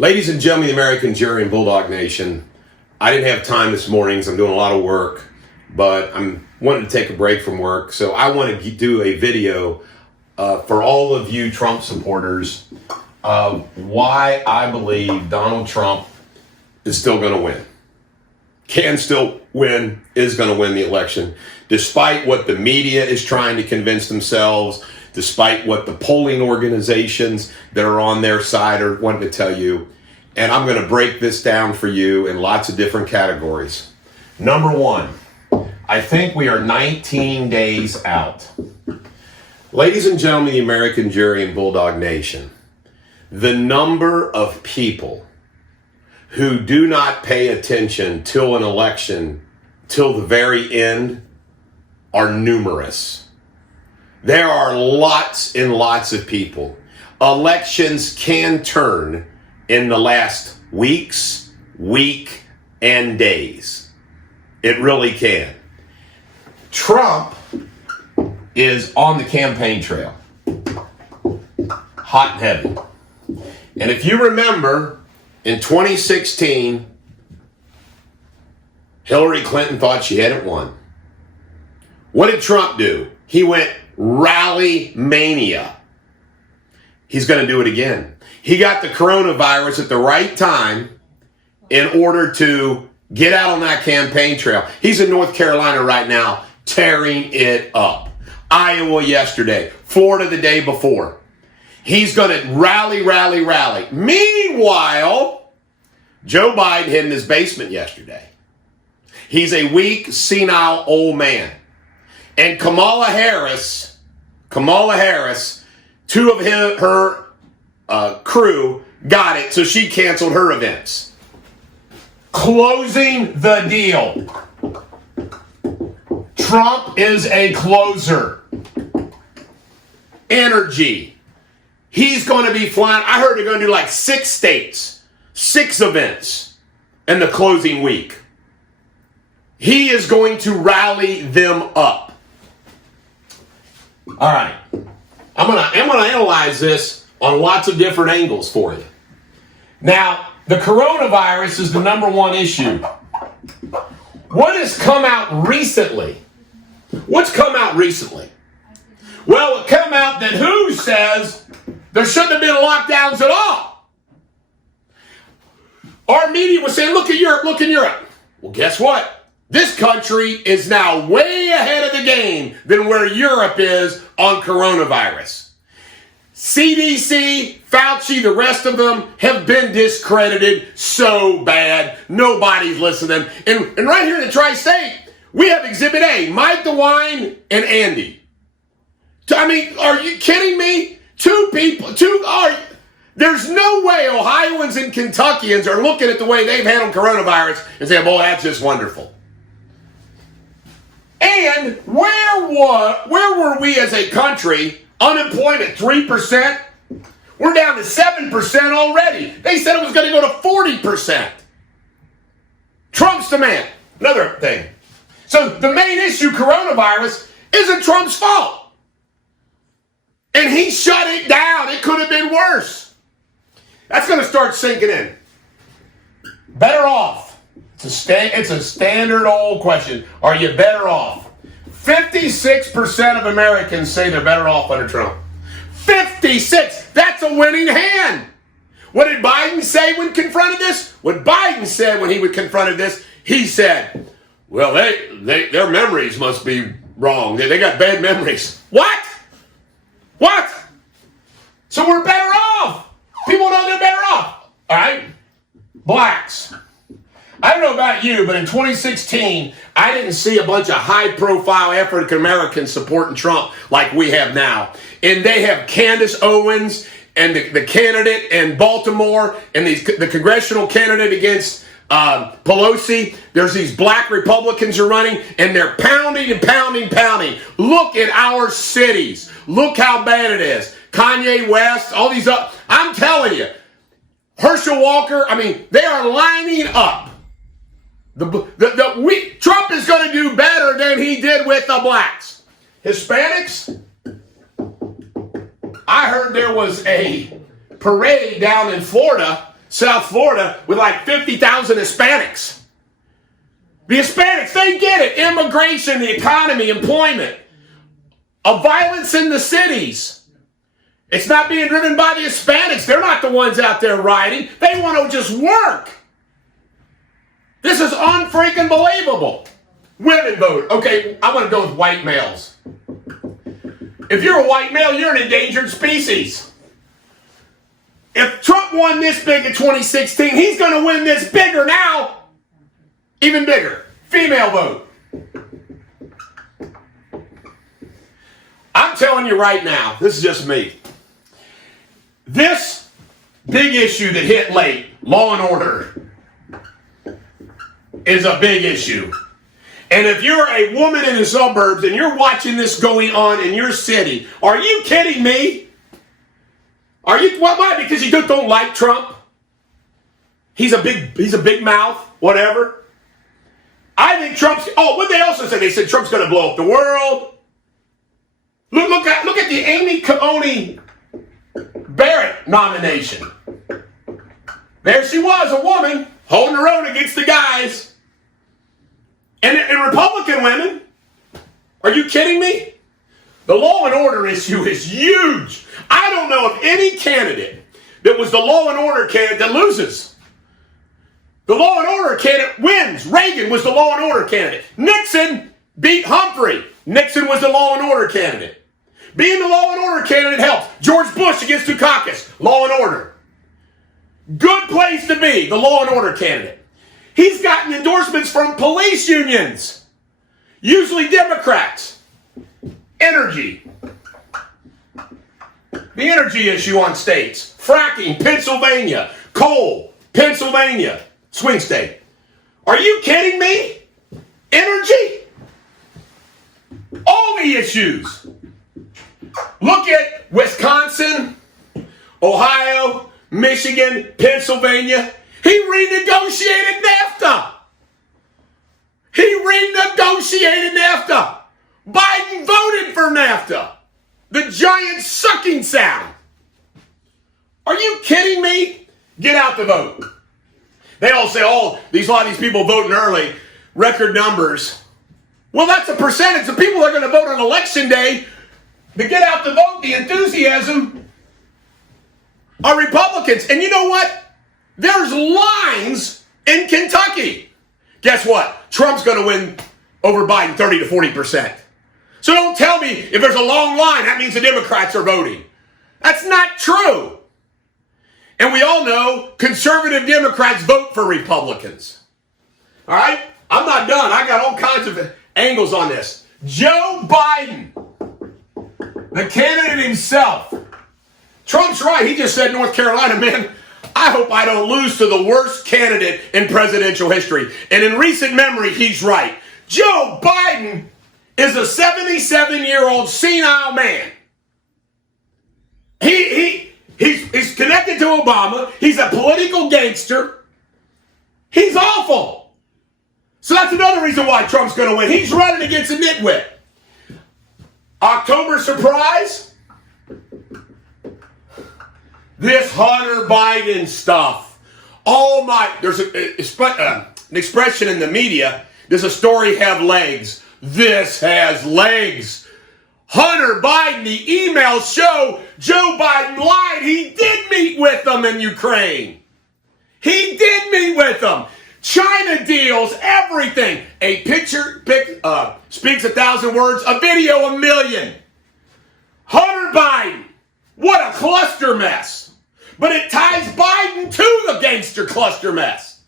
Ladies and gentlemen, the American Jury and Bulldog Nation, I didn't have time this morning, so I'm doing a lot of work, but I'm wanting to take a break from work. So I want to do a video for all of you Trump supporters of why I believe Donald Trump is still going to win. Can still win, is going to win the election, despite what the media is trying to convince themselves, despite what the polling organizations that are on their side are wanting to tell you. And I'm going to break this down for you in lots of different categories. Number one, I think we are 19 days out. Ladies and gentlemen, the American Jury and Bulldog Nation, the number of people who do not pay attention till an election, till the very end, are numerous. There are lots and lots of people. Elections can turn in the last weeks, week, and days. It really can. Trump is on the campaign trail. Hot and heavy. And if you remember, in 2016, Hillary Clinton thought she hadn't won. What did Trump do? He went rally mania. He's going to do it again. He got the coronavirus at the right time in order to get out on that campaign trail. He's in North Carolina right now, tearing it up. Iowa yesterday, Florida the day before. He's going to rally. Meanwhile, Joe Biden hid in his basement yesterday. He's a weak, senile old man. And Kamala Harris, two of her crew got it, so she canceled her events. Closing the deal. Trump is a closer. Energy. He's going to be flying. I heard they're going to do like 6 states, 6 events in the closing week. He is going to rally them up. All right. I'm going to analyze this on lots of different angles for you. Now, the coronavirus is the number one issue. What has come out recently? What's come out recently? Well, it came out that WHO says there shouldn't have been lockdowns at all. Our media was saying, look at Europe, look in Europe. Well, guess what? This country is now way ahead of the game than where Europe is on coronavirus. CDC, Fauci, the rest of them have been discredited so bad. Nobody's listening. And right here in the Tri-State, we have Exhibit A, Mike DeWine and Andy. I mean, are you kidding me? There's no way Ohioans and Kentuckians are looking at the way they've handled coronavirus and saying, boy, that's just wonderful. And where were we as a country? Unemployment 3%. We're down to 7% already. They said it was going to go to 40%. Trump's the man. Another thing. So the main issue, coronavirus, isn't Trump's fault. And he shut it down. It could have been worse. That's going to start sinking in. Better off. It's a standard old question. Are you better off? 56% of Americans say they're better off under Trump. 56! That's a winning hand! What did Biden say when confronted this? What Biden said when he was confronted this, he said, well, their memories must be wrong. They got bad memories. What? So we're better off. People know they're better off. All right? Blacks. I don't know about you, but in 2016, I didn't see a bunch of high-profile African Americans supporting Trump like we have now. And they have Candace Owens and the candidate in Baltimore and the congressional candidate against Pelosi. There's these black Republicans who are running, and they're pounding. Look at our cities. Look how bad it is. Kanye West, all these up. I'm telling you, Herschel Walker, they are lining up. Trump is going to do better than he did with the blacks. Hispanics, I heard there was a parade down in Florida South Florida with like 50,000 Hispanics. The Hispanics, they get it. Immigration, the economy, employment. A violence in the cities. It's not being driven by the Hispanics. They're not the ones out there rioting. They want to just work. This is unfreaking believable. Women vote. Okay, I want to go with white males. If you're a white male, you're an endangered species. If Trump won this big in 2016, he's going to win this bigger now. Even bigger. Female vote. I'm telling you right now, this is just me. This big issue that hit late, law and order, is a big issue. And if you're a woman in the suburbs and you're watching this going on in your city, are you kidding me? Are you? Why? Because you don't like Trump? He's a big mouth, whatever. I think Trump's. Oh, what they also said? They said Trump's going to blow up the world. Look at the Amy Coney Barrett nomination. There she was, a woman holding her own against the guys. And Republican women, are you kidding me? The law and order issue is huge. I don't know of any candidate that was the law and order candidate that loses. The law and order candidate wins. Reagan was the law and order candidate. Nixon beat Humphrey. Nixon was the law and order candidate. Being the law and order candidate helps. George Bush against Dukakis, law and order. Good place to be, the law and order candidate. He's gotten endorsements from police unions, usually Democrats. Energy. The energy issue on states. Fracking, Pennsylvania. Coal, Pennsylvania. Swing state. Are you kidding me? Energy? All the issues. Look at Wisconsin, Ohio, Michigan, Pennsylvania. He renegotiated NAFTA. Biden voted for NAFTA. The giant sucking sound. Are you kidding me? Get out the vote. They all say, a lot of these people voting early, record numbers. Well, that's a percentage. The people that are going to vote on election day to get out the vote, the enthusiasm, are Republicans. And you know what? There's lines in Kentucky. Guess what? Trump's going to win over Biden 30 to 40%. So don't tell me if there's a long line, that means the Democrats are voting. That's not true. And we all know conservative Democrats vote for Republicans. All right? I'm not done. I got all kinds of angles on this. Joe Biden, the candidate himself. Trump's right. He just said, North Carolina, man, I hope I don't lose to the worst candidate in presidential history. And in recent memory, he's right. Joe Biden is a 77-year-old senile man. He's connected to Obama. He's a political gangster. He's awful. So that's another reason why Trump's going to win. He's running against a nitwit. October surprise? This Hunter Biden stuff. Oh my, there's an expression in the media, does a story have legs? This has legs. Hunter Biden, the emails show Joe Biden lied. He did meet with them in Ukraine. He did meet with them. China deals, everything. A picture speaks 1,000 words, a video 1,000,000. Hunter Biden, what a cluster mess. But it ties Biden to the gangster cluster mess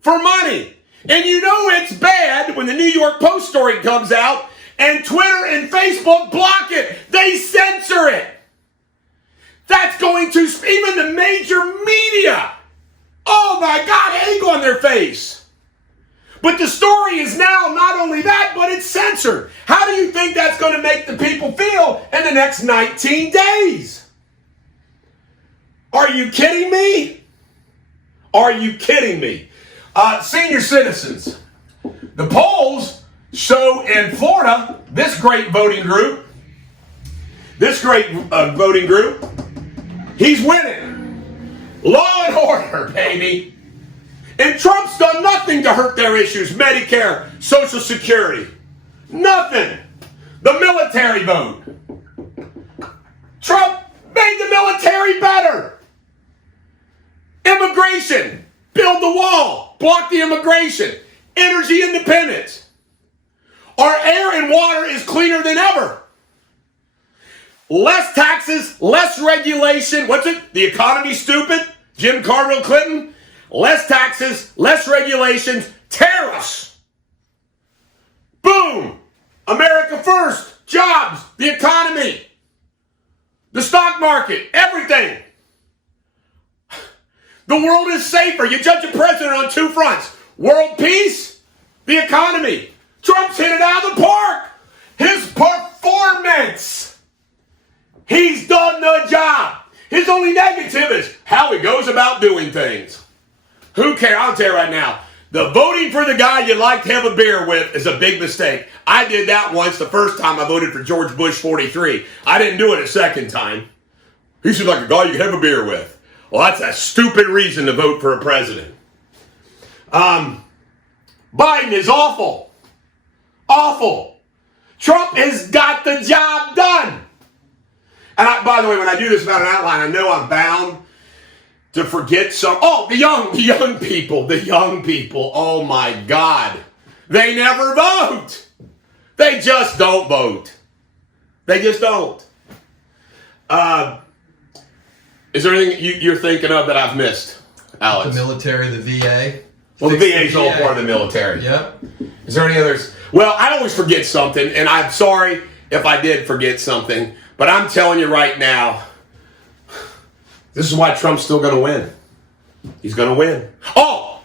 for money. And you know it's bad when the New York Post story comes out and Twitter and Facebook block it. They censor it. That's going to, even the major media, oh my God, egg on their face. But the story is now not only that, but it's censored. How do you think that's going to make the people feel in the next 19 days? Are you kidding me? Are you kidding me? Senior citizens. The polls show in Florida, this great voting group, he's winning. Law and order, baby. And Trump's done nothing to hurt their issues. Medicare, Social Security. Nothing. The military vote. Trump made the military better. Immigration. Build the wall. Block the immigration. Energy independence. Our air and water is cleaner than ever. Less taxes, less regulation. What's it? The economy stupid? Jim Carville Clinton? Less taxes, less regulations, tariffs. Boom! America first. Jobs, the economy, the stock market, everything. The world is safer. You judge a president on two fronts. World peace, the economy. Trump's hit it out of the park. His performance. He's done the job. His only negative is how he goes about doing things. Who cares? I'll tell you right now. The voting for the guy you'd like to have a beer with is a big mistake. I did that once the first time I voted for George Bush 43. I didn't do it a second time. He seems like a guy you could have a beer with. Well, that's a stupid reason to vote for a president. Biden is awful. Awful. Trump has got the job done. And by the way, when I do this without an outline, I know I'm bound to forget some. Oh, the young people. Oh my God. They never vote. They just don't vote. They just don't. Is there anything you're thinking of that I've missed, Alex? The military, the VA. Well, the VA is all part of the military. Yep. Is there any others? Well, I always forget something, and I'm sorry if I did forget something, but I'm telling you right now, this is why Trump's still going to win. He's going to win. Oh,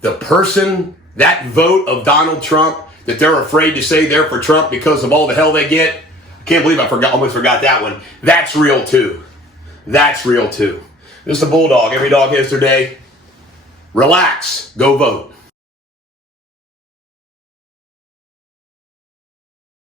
the person, that vote of Donald Trump that they're afraid to say they're for Trump because of all the hell they get. I can't believe I almost forgot that one. That's real too. That's real too. This is the Bulldog. Every dog has their day. Relax. Go vote.